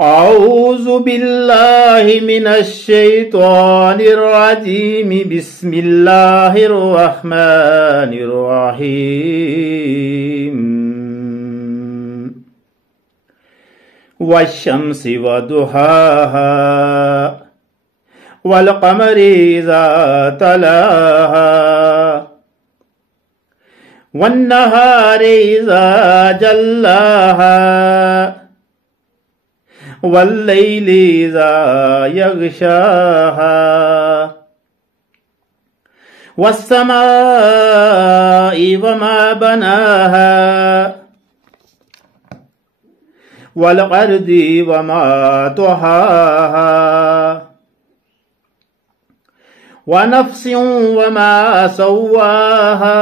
أعوذ بالله من الشيطان الرجيم. بسم الله الرحمن الرحيم. والشمس وضحاها والقمر إذا تلاها والنهار إذا جلاها والليل إذا يغشاها والسماء وما بناها والأرض وما طحاها ونفس وما سواها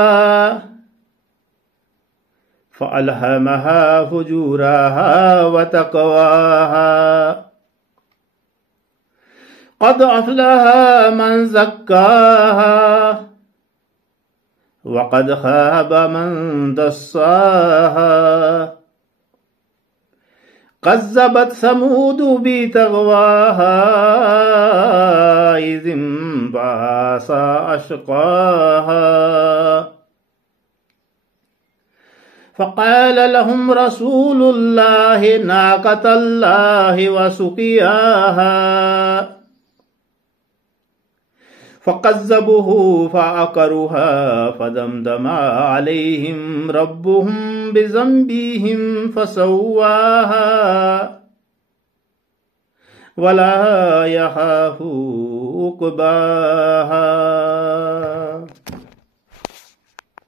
فألهمها فجورها وتقواها. قد أفلح من زكاها وقد خاب من دساها. كذبت ثمود بطغواها إذ انبعث أشقاها فقال لهم رسول الله ناقة الله وسقياها فكذبوه فعقروها فدمدم عليهم ربهم بذنبهم فسواها ولا يخاف عقباها.